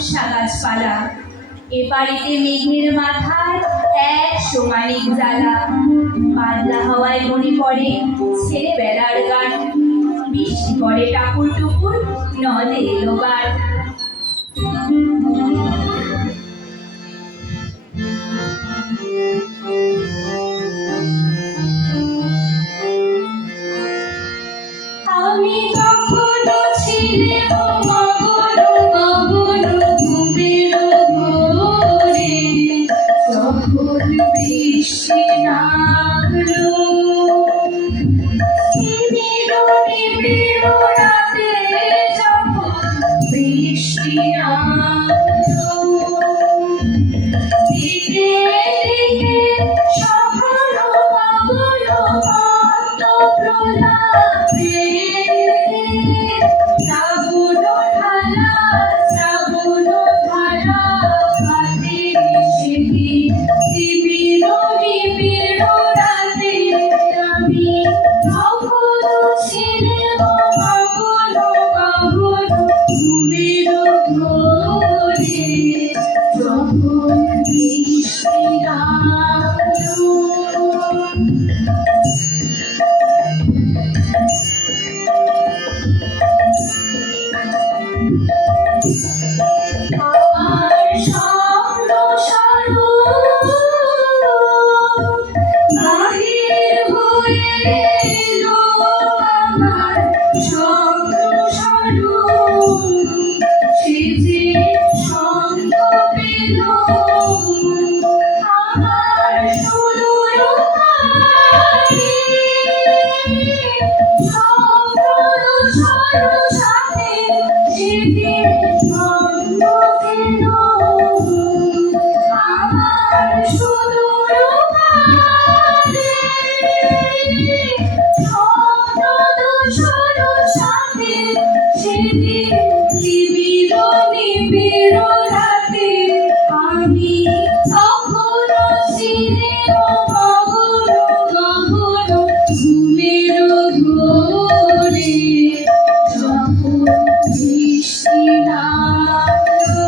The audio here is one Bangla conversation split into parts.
মাকড়সা গাছপালা। এ বাড়িতে মেঘের মাথায় এক সমানিক জ্বালা। বাদলা হাওয়ায় মনে পড়ে ছেলে বেলার গান। বৃষ্টি পড়ে টাপুর টুপুর, নদে এলো বার। আমি কখনো ছিলাম মগন গগন ঘুমের ঘোরে, যখন বৃষ্টি নামলো নিবিড় নিবিড় রাতে, যখন বৃষ্টি নামলো দিকে দিকে সফল পাগল মত প্রলাপে, শ্রাবণ ধারা শ্রাবণ ধারা কাটে সেদিন নিবিড় নিবিড় রাতে। আমি কখনো ছিলাম মগন গগন ঘুমের ঘোরে, যখন বৃষ্টি নামলো। আমার স্বপ্ন স্বরূপ বাহির হয়ে এলো, আমার স্বপ্ন স্বরূপ সে যে সঙ্গ পেল, আমার সুদূর পারে স্বপ্ন দূষণ সাথে সেদিন সঙ্গ পেল, আমার সুদূর পারে স্বপ্ন দূষণ সাথে সেদিন নিবিড় নিবিড় রাতে। আমি কখনো ছিলাম মগন গগন ঘুমের ঘোরে, যখন বৃষ্টি নামলো।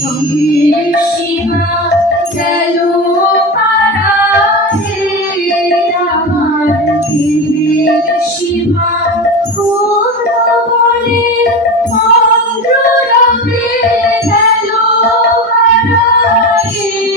রঙের সীমা গেল পারায়ে, আমার দিলের সীমা ক্ষুদ্র বলে অন্ধ্র রবে গেল হারায়ে।